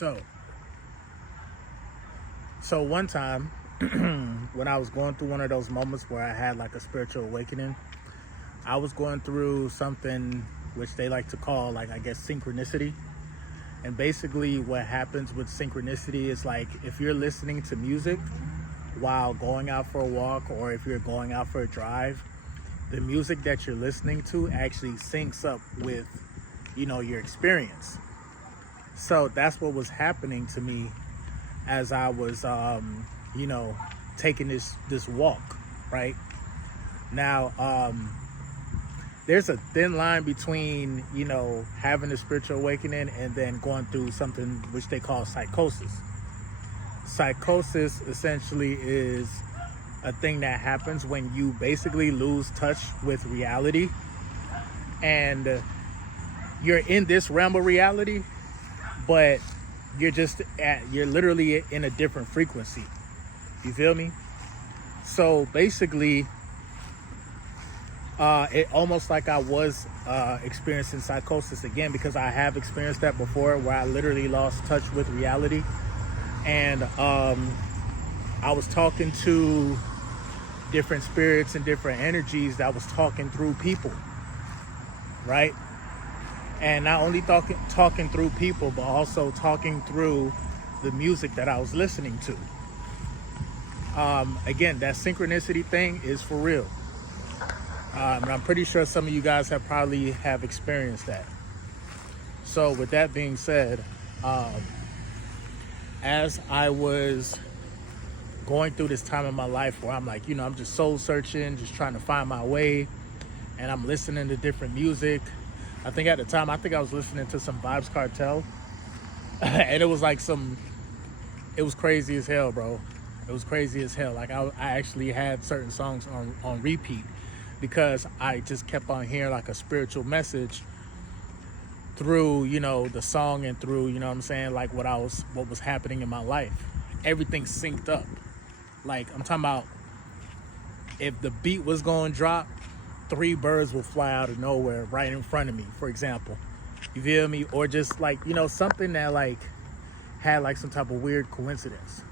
So one time when I was going through one of those moments where I had like a spiritual awakening, I was going through something which they like to call, like, I guess, synchronicity. And basically what happens with synchronicity is, like, if you're listening to music while going out for a walk, or if you're going out for a drive, the music that you're listening to actually syncs up with, your experience. So that's what was happening to me as I was, taking this walk, right? Now, there's a thin line between, having a spiritual awakening and then going through something which they call psychosis. Psychosis essentially is a thing that happens when you basically lose touch with reality, and you're in this realm of reality, but you're literally in a different frequency. You feel me? So basically, it almost like I was experiencing psychosis again, because I have experienced that before, where I literally lost touch with reality. And I was talking to different spirits and different energies that was talking through people, right? And not only talking through people, but also talking through the music that I was listening to. Again, that synchronicity thing is for real. And I'm pretty sure some of you guys have experienced that. So with that being said, as I was going through this time in my life where I'm like, I'm just soul searching, just trying to find my way, and I'm listening to different music. I think at the time, I was listening to some Vibes Cartel, and it was like it was crazy as hell, bro. It was crazy as hell. Like, I actually had certain songs on repeat, because I just kept on hearing like a spiritual message through, the song, and through, like what was happening in my life. Everything synced up. Like, I'm talking about, if the beat was going to drop, 3 birds will fly out of nowhere right in front of me, for example. You feel me? Or just like, something that like had like some type of weird coincidence.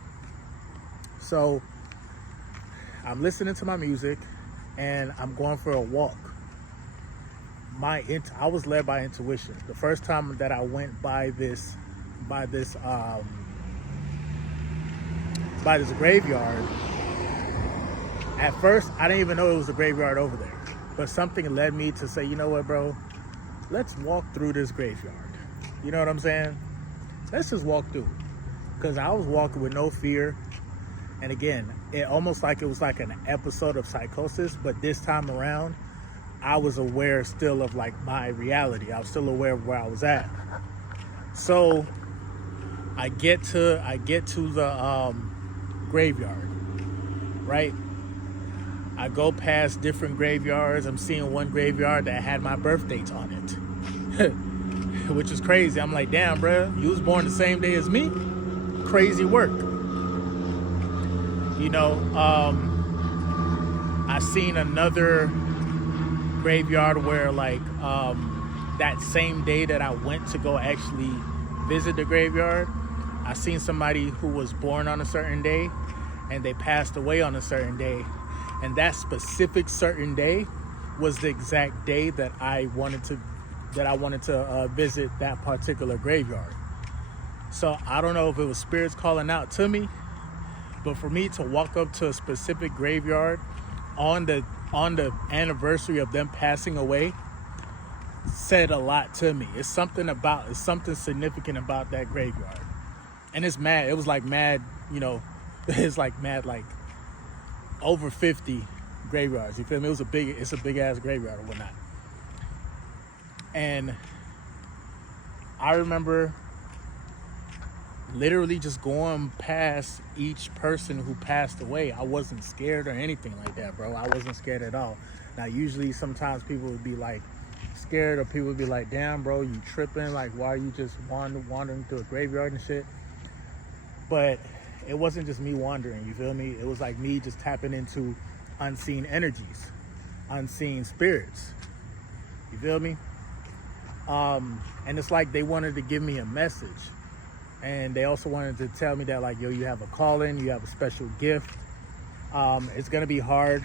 So I'm listening to my music and I'm going for a walk. I was led by intuition. The first time that I went by this graveyard, at first I didn't even know it was a graveyard over there. But something led me to say, you know what, bro? Let's walk through this graveyard. You know what I'm saying? Let's just walk through. Because I was walking with no fear. And again, it almost like it was like an episode of psychosis. But this time around, I was aware still of like my reality. I was still aware of where I was at. So I get to the graveyard, right? I go past different graveyards. I'm seeing one graveyard that had my birth dates on it, which is crazy. I'm like, damn, bro, you was born the same day as me? Crazy work. I seen another graveyard where like that same day that I went to go actually visit the graveyard, I seen somebody who was born on a certain day and they passed away on a certain day. And that specific certain day was the exact day that I wanted to visit that particular graveyard. So I don't know if it was spirits calling out to me, but for me to walk up to a specific graveyard on the anniversary of them passing away said a lot to me. It's something significant about that graveyard. And it's mad. It was like mad, it's like mad, like over 50 graveyards. You feel me? It's a big ass graveyard or whatnot. And I remember literally just going past each person who passed away. I wasn't scared or anything like that, bro. I wasn't scared at all. Now, usually sometimes people would be like scared, or people would be like, damn, bro, you tripping? Like, why are you just wandering through a graveyard and shit? But it wasn't just me wandering, you feel me? It was like me just tapping into unseen energies, unseen spirits. You feel me? And it's like they wanted to give me a message. and they also wanted to tell me that, like, yo, you have a calling, you have a special gift. It's gonna be hard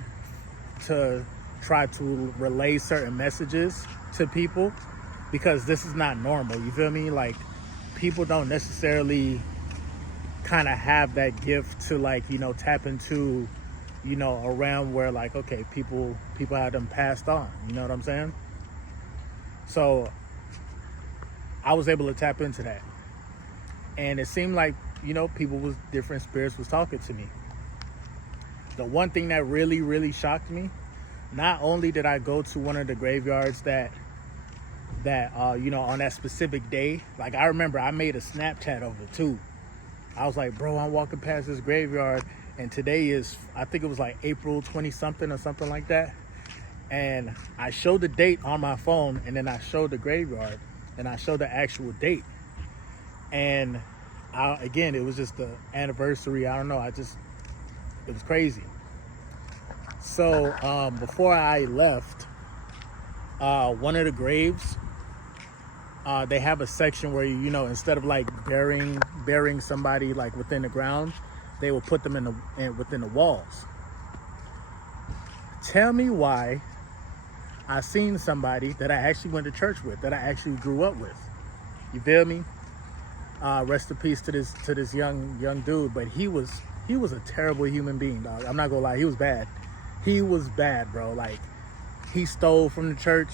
to try to relay certain messages to people because this is not normal. You feel me? Like, people don't necessarily kind of have that gift to, like, you know, tap into, you know, a realm where, like, okay, people have them passed on. You know what I'm saying? So I was able to tap into that, and it seemed like, you know, different spirits was talking to me. The one thing that really shocked me, not only did I go to one of the graveyards that you know, on that specific day, like, I remember I made a Snapchat of it too. I was like, bro, I'm walking past this graveyard, and today is, I think it was like April 20 something or something like that. And I showed the date on my phone, and then I showed the graveyard, and I showed the actual date. And again, it was just the anniversary. I don't know. It was crazy. So before I left, one of the graves, they have a section where, you know, instead of like burying somebody like within the ground, they will put them within the walls. Tell me why I seen somebody that I actually went to church with, that I actually grew up with. You feel me? Rest in peace to this young dude, but he was a terrible human being, dog. I'm not gonna lie, he was bad. He was bad, bro. Like, he stole from the church.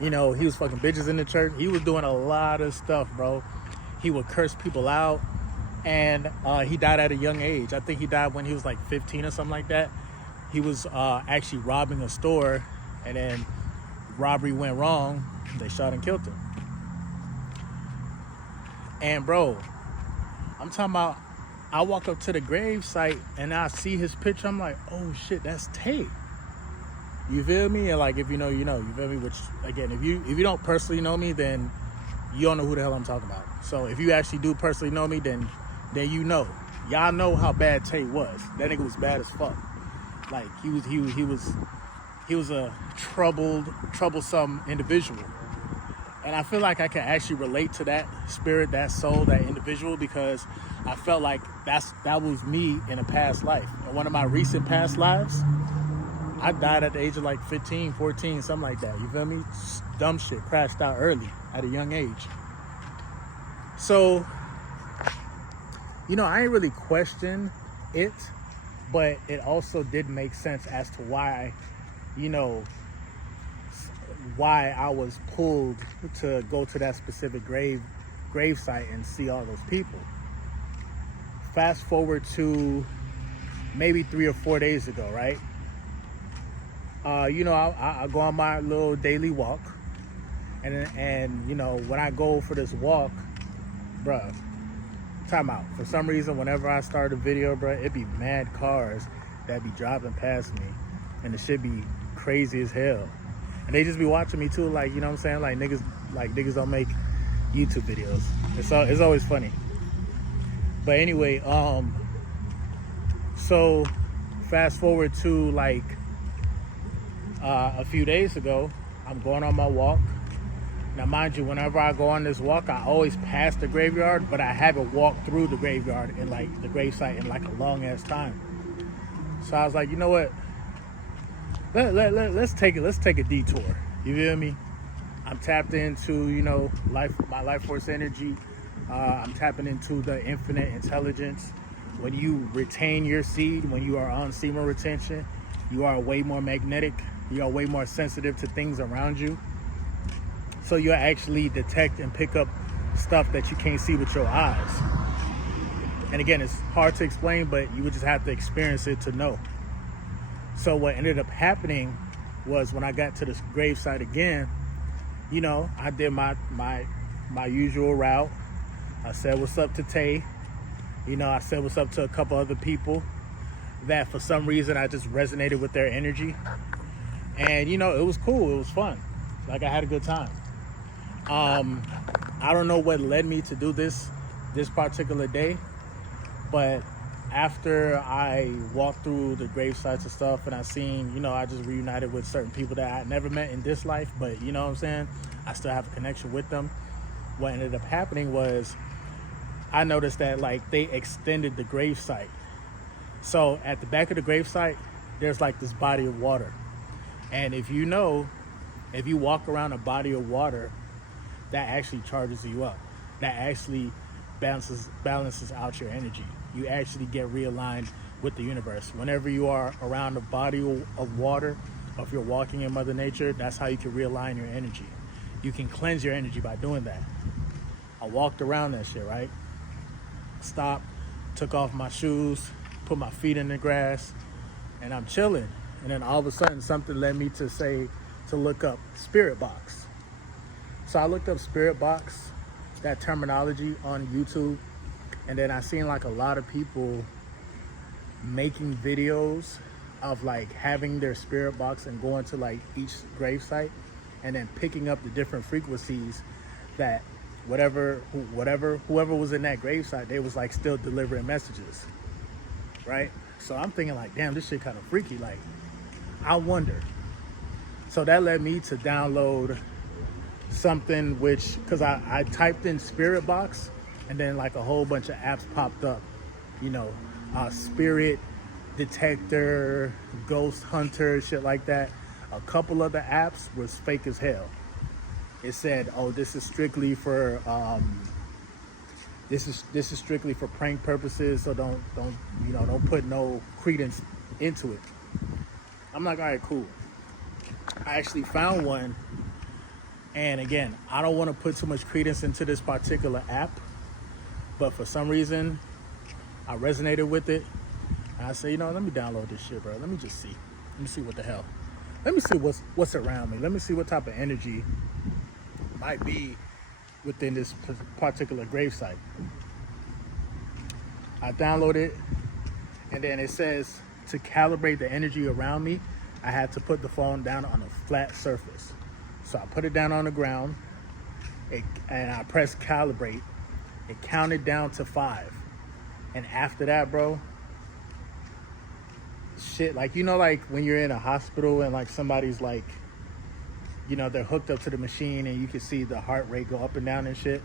You know, he was fucking bitches in the church. He was doing a lot of stuff, bro. He would curse people out, and he died at a young age. I think he died when he was like 15 or something like that. He was actually robbing a store, and then robbery went wrong. They shot and killed him. And bro, I'm talking about, I walk up to the grave site and I see his picture. I'm like, oh shit, that's Tate. You feel me? And like, if you know, you know. You feel me? Which, again, if you don't personally know me, then you don't know who the hell I'm talking about. So if you actually do personally know me, then you know. Y'all know how bad Tate was. That nigga was bad as fuck. Like, he was a troublesome individual. And I feel like I can actually relate to that spirit, that soul, that individual, because I felt like that was me in a past life. In one of my recent past lives, I died at the age of like 15, 14, something like that. You feel me? Dumb shit. Crashed out early at a young age. So, you know, I ain't really questioned it, but it also did make sense as to why, you know, why I was pulled to go to that specific grave site and see all those people. Fast forward to maybe 3 or 4 days ago, right? You know, I go on my little daily walk, and you know, when I go for this walk, bruh, time out. For some reason, whenever I start a video, bruh, it be mad cars that be driving past me, and the shit be crazy as hell. And they just be watching me too, like, you know what I'm saying? Like, niggas don't make YouTube videos. It's always funny. But anyway, so fast forward to like a few days ago, I'm going on my walk. Now, mind you, whenever I go on this walk, I always pass the graveyard, but I haven't walked through the graveyard in like the gravesite in like a long ass time. So I was like, you know what? Let's take a detour. You feel me? I'm tapped into, you know, my life force energy. I'm tapping into the infinite intelligence. When you retain your seed, when you are on semen retention, you are way more magnetic. You are way more sensitive to things around you. So you actually detect and pick up stuff that you can't see with your eyes. And again, it's hard to explain, but you would just have to experience it to know. So what ended up happening was, when I got to this gravesite again, you know, I did my usual route. I said what's up to Tay. You know, I said what's up to a couple other people that for some reason I just resonated with their energy. And, you know, it was cool. It was fun. Like, I had a good time. I don't know what led me to do this particular day, but after I walked through the grave sites and stuff, and I seen, you know, I just reunited with certain people that I never met in this life, but you know what I'm saying? I still have a connection with them. What ended up happening was I noticed that like they extended the gravesite. So at the back of the gravesite, there's like this body of water. And if you know, if you walk around a body of water, that actually charges you up. That actually balances out your energy. You actually get realigned with the universe. Whenever you are around a body of water, or if you're walking in Mother Nature, that's how you can realign your energy. You can cleanse your energy by doing that. I walked around that shit, right? Stopped, took off my shoes, put my feet in the grass, and I'm chilling. And then all of a sudden, something led me to look up spirit box. So I looked up spirit box, that terminology on YouTube, and then I seen like a lot of people making videos of like having their spirit box and going to like each gravesite and then picking up the different frequencies that whoever was in that gravesite, they was like still delivering messages, right? So I'm thinking like, damn, this shit kind of freaky. Like, I wonder. So that led me to download something because I typed in spirit box and then like a whole bunch of apps popped up, you know, spirit detector, ghost hunter, shit like that. A couple of the apps was fake as hell. It said, oh, this is strictly for this is strictly for prank purposes, so don't put no credence into it. I'm like, all right, cool. I actually found one, and again, I don't want to put too much credence into this particular app, but for some reason I resonated with it, and I said, you know, let me download this shit, bro. Let me see what the hell. Let me see what's around me. Let me see what type of energy might be within this particular gravesite. I download it, and then it says to calibrate the energy around me, I had to put the phone down on a flat surface. So I put it down on the ground, and I pressed calibrate. It counted down to 5. And after that, bro, shit, like, you know, like when you're in a hospital and like somebody's like, you know, they're hooked up to the machine and you can see the heart rate go up and down and shit.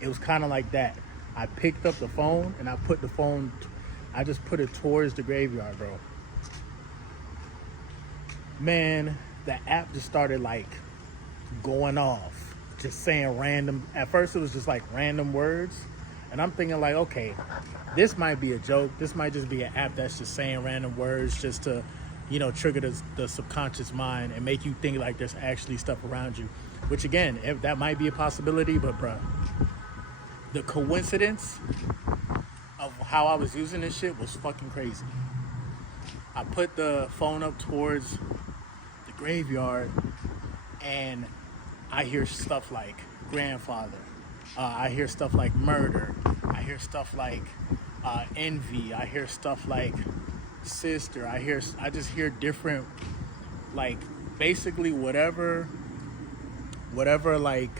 It was kind of like that. I picked up the phone and I just put it towards the graveyard, bro. Man, the app just started like going off, just saying random. At first it was just like random words, and I'm thinking like, okay, this might be a joke. This might just be an app that's just saying random words just to, you know, trigger the subconscious mind and make you think like there's actually stuff around you. Which again, if that might be a possibility, but bro, the coincidence of how I was using this shit was fucking crazy. I put the phone up towards the graveyard, and I hear stuff like grandfather. I hear stuff like murder. I hear stuff like envy. I hear stuff like sister. I just hear different, like, basically whatever like,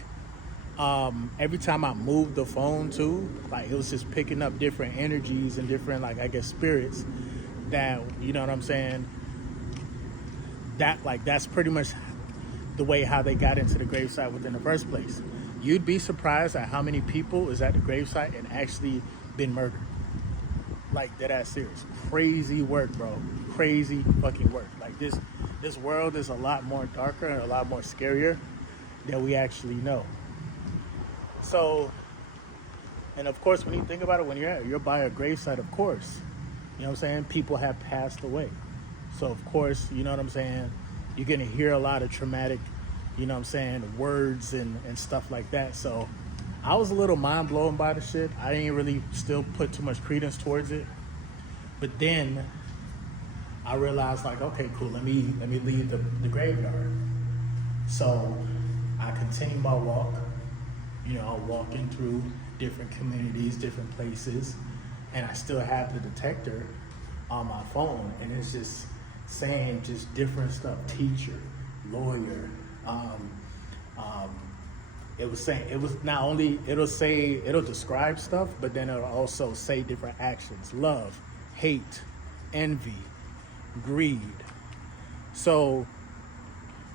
every time I moved the phone too, like, it was just picking up different energies and different, like, I guess spirits that, you know what I'm saying, that, like, that's pretty much the way how they got into the gravesite within the first place. You'd be surprised at how many people is at the gravesite and actually been murdered. Like, dead ass serious. Crazy work, bro. Crazy fucking work. Like, this world is a lot more darker and a lot more scarier than we actually know. So, and of course, when you think about it, when you're by a gravesite, of course, you know what I'm saying, people have passed away. So of course, you know what I'm saying, you're gonna hear a lot of traumatic, you know what I'm saying, words and stuff like that. So I was a little mind blown by the shit. I didn't really still put too much credence towards it. But then I realized, like, okay, cool, let me leave the graveyard. So I continued my walk. You know, walking through different communities, different places, and I still have the detector on my phone, and it's just saying just different stuff: teacher, lawyer. It was saying, it was not only, it'll describe stuff, but then it'll also say different actions: love, hate, envy, greed. So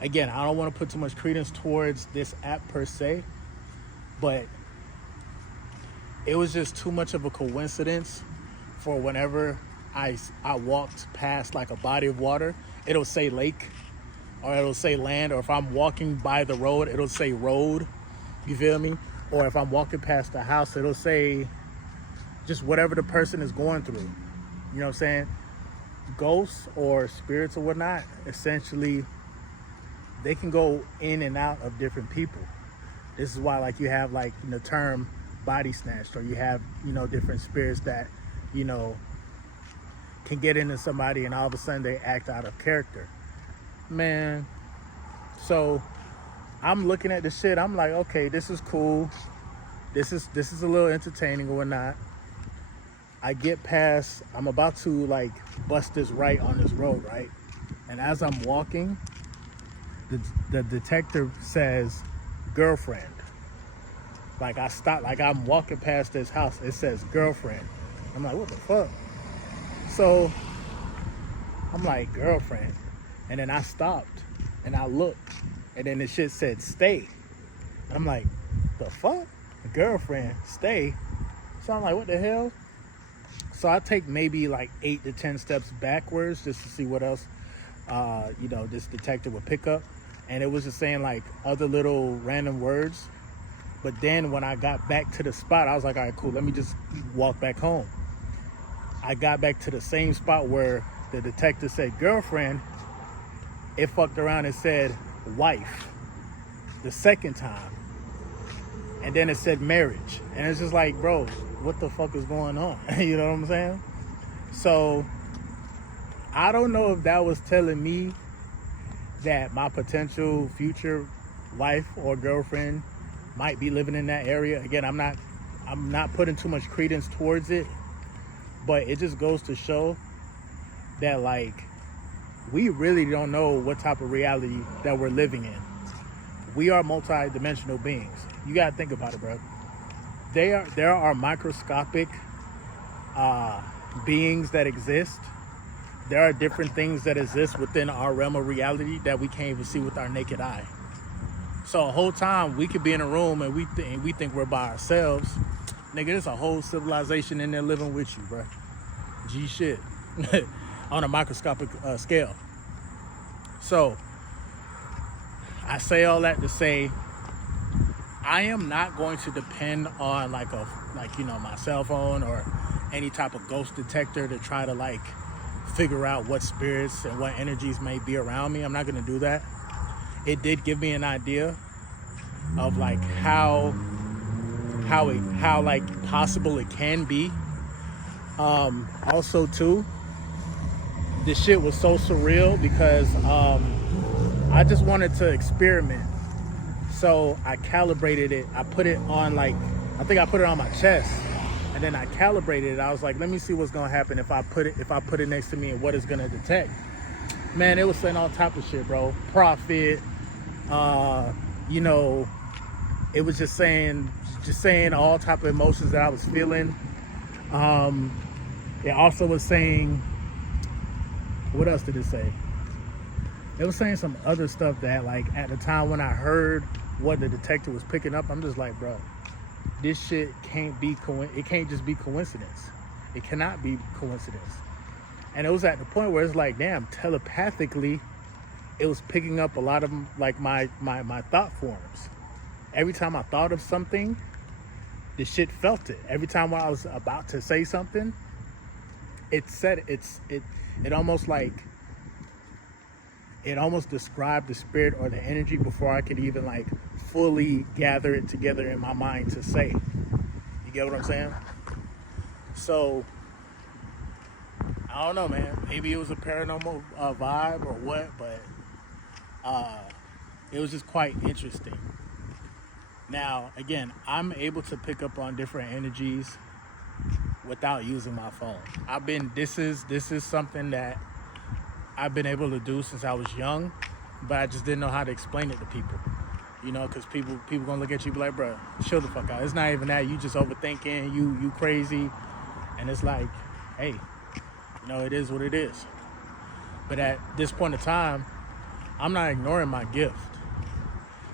again, I don't want to put too much credence towards this app per se, but it was just too much of a coincidence for whenever I walked past like a body of water, it'll say lake or it'll say land, or if I'm walking by the road, it'll say road. You feel me? Or if I'm walking past the house, it'll say just whatever the person is going through. You know what I'm saying? Ghosts or spirits or whatnot, essentially, they can go in and out of different people. This is why, like, you have like the term body snatched, or you have, you know, different spirits that, you know, can get into somebody and all of a sudden they act out of character. Man, so I'm looking at this shit, I'm like, okay, this is cool. This is a little entertaining or whatnot. I get past, I'm about to like bust this right on this road, right? And as I'm walking, the detective says girlfriend. Like I stop, like I'm walking past this house, it says girlfriend. I'm like, what the fuck? So I'm like, girlfriend. And then I stopped and I looked, and then the shit said stay. And I'm like, the fuck? Girlfriend, stay. So I'm like, what the hell? So I take maybe like 8 to 10 steps backwards just to see what else, you know, this detective would pick up. And it was just saying like other little random words. But then when I got back to the spot, I was like, all right, cool, let me just walk back home. I got back to the same spot where the detective said girlfriend. It fucked around and said wife the second time. And then it said marriage. And it's just like, bro, what the fuck is going on? You know what I'm saying? So I don't know if that was telling me that my potential future wife or girlfriend might be living in that area. Again, I'm not putting too much credence towards it, but it just goes to show that like we really don't know what type of reality that we're living in. We are multi-dimensional beings. You gotta think about it, bro. There are microscopic beings that exist. There are different things that exist within our realm of reality that we can't even see with our naked eye. So a whole time we could be in a room and we think we're by ourselves. Nigga, there's a whole civilization in there living with you, bro. G shit. On a microscopic scale. So I say all that to say I am not going to depend on like you know, my cell phone or any type of ghost detector to try to like figure out what spirits and what energies may be around me. I'm not going to do that. It did give me an idea of like how like possible it can be. Also too, this shit was so surreal because I just wanted to experiment. So I calibrated it. I put it on like, I think I put it on my chest, and then I calibrated it. I was like, let me see what's gonna happen if I put it next to me and what it's gonna detect. Man, it was saying all type of shit, bro. Profit, you know, it was just saying all type of emotions that I was feeling. It also was saying, what else did it say? It was saying some other stuff that like at the time when I heard what the detective was picking up, I'm just like, bro, this shit can't be it can't just be coincidence. It cannot be coincidence. And it was at the point where it's like, damn, telepathically, it was picking up a lot of like my thought forms. Every time I thought of something, the shit felt it. Every time when I was about to say something, it said it almost like it almost described the spirit or the energy before I could even like fully gather it together in my mind to say. You get what I'm saying? So I don't know, man. Maybe it was a paranormal vibe or what, but it was just quite interesting. Now, again, I'm able to pick up on different energies without using my phone. This is something that I've been able to do since I was young, but I just didn't know how to explain it to people. You know, because people gonna look at you and be like, bro, chill the fuck out. It's not even that. You just overthinking. You crazy. And it's like, hey, you know, it is what it is. But at this point in time, I'm not ignoring my gift.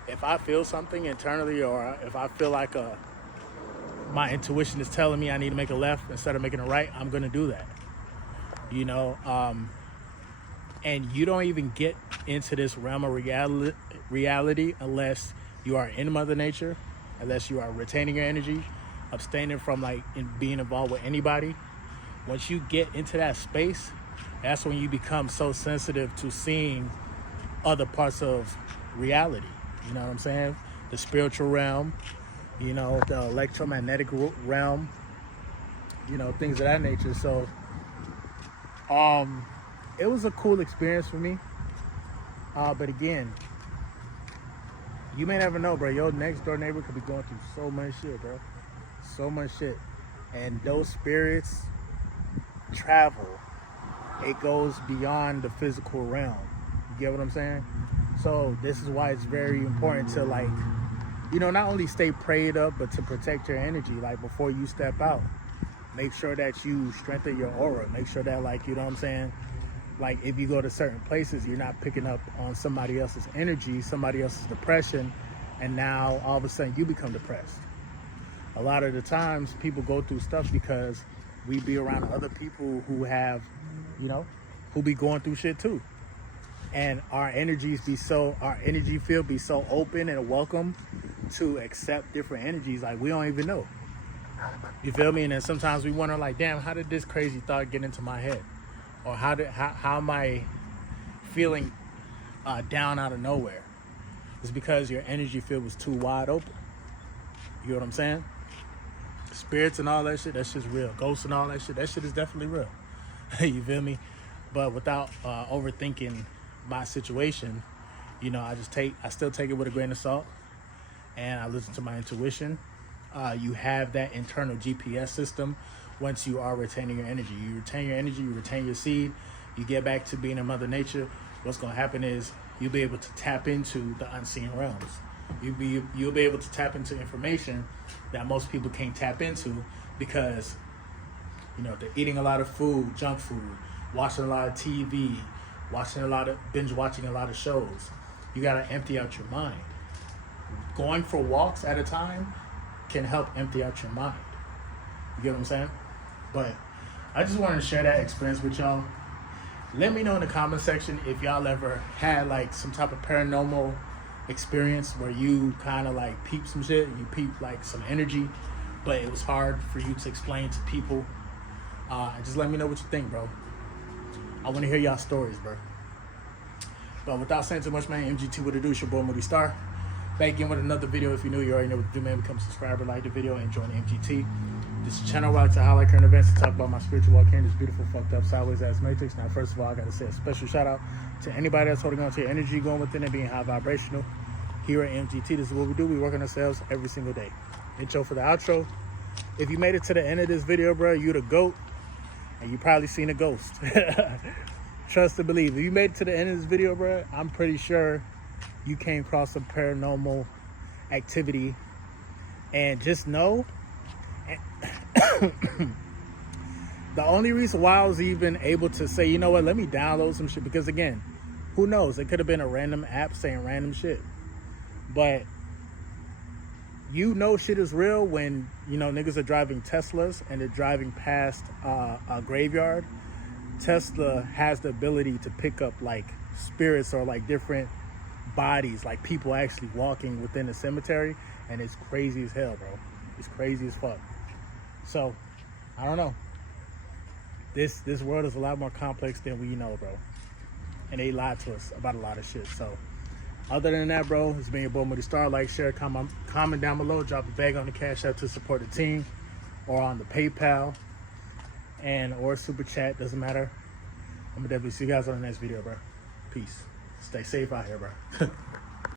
If I feel something internally, or if I feel like my intuition is telling me I need to make a left instead of making a right, I'm gonna do that. You know, and you don't even get into this realm of reality unless you are in Mother Nature, unless you are retaining your energy, abstaining from like being involved with anybody. Once you get into that space, that's when you become so sensitive to seeing other parts of reality. You know what I'm saying? The spiritual realm, you know, the electromagnetic realm, you know, things of that nature. So it was a cool experience for me. But again, you may never know, bro. Your next door neighbor could be going through so much shit, bro. So much shit. And those spirits travel. It goes beyond the physical realm. You get what I'm saying? So this is why it's very important to, like, you know, not only stay prayed up, but to protect your energy. Like, before you step out, make sure that you strengthen your aura. Make sure that, like, you know what I'm saying? Like, if you go to certain places, you're not picking up on somebody else's energy, somebody else's depression, and now all of a sudden you become depressed. A lot of the times people go through stuff because we be around other people who have, you know, who be going through shit too. And our energy field be so open and welcome to accept different energies, like we don't even know. You feel me? And then sometimes we wonder, like, damn, how did this crazy thought get into my head? Or how am I feeling down out of nowhere? It's because your energy field was too wide open. You know what I'm saying? Spirits and all that shit, that shit's real. Ghosts and all that shit is definitely real. You feel me? But without overthinking my situation, you know, I still take it with a grain of salt, and I listen to my intuition. You have that internal GPS system. Once you are retaining your energy, you retain your energy, you retain your seed, you get back to being in Mother Nature. What's going to happen is you'll be able to tap into the unseen realms. You'll be able to tap into information that most people can't tap into because, you know, they're eating a lot of food, junk food, watching a lot of TV, binge watching a lot of shows. You got to empty out your mind. Going for walks at a time can help empty out your mind. You get what I'm saying? But I just wanted to share that experience with y'all. Let me know in the comment section if y'all ever had like some type of paranormal experience where you kind of like peep some shit, you peep like some energy, but it was hard for you to explain to people. And just let me know what you think, bro. I want to hear y'all stories, bro. But without saying too much, man, MGT, what it do? It's your boy MOODYSTARR. Back again with another video. If you're new, you already know what to do, man. Become a subscriber, like the video, and join the MGT. This is a channel where I like to highlight current events and talk about my spiritual walk here in this beautiful, fucked up, sideways ass matrix. Now, first of all, I got to say a special shout out to anybody that's holding on to your energy, going within it, being high vibrational. Here at MGT, this is what we do. We work on ourselves every single day. Intro for the outro. If you made it to the end of this video, bro, you the GOAT, and you probably seen a ghost. Trust and believe. If you made it to the end of this video, bro, I'm pretty sure you came across some paranormal activity. And just know, the only reason why I was even able to say, you know what, let me download some shit, because again, who knows? It could have been a random app saying random shit. But you know shit is real when, you know, niggas are driving Teslas and they're driving past a graveyard. Tesla has the ability to pick up like spirits or like different bodies, like people actually walking within the cemetery, and it's crazy as hell, bro. It's crazy as fuck. So I don't know, this world is a lot more complex than we know, bro, and they lied to us about a lot of shit. So other than that, bro, it's been your boy MOODYSTARR. Like, share, comment down below, drop a bag on the Cash App to support the team, or on the PayPal, and or super chat, doesn't matter. I'm gonna definitely see you guys on the next video, bro. Peace. Stay safe out here, bro.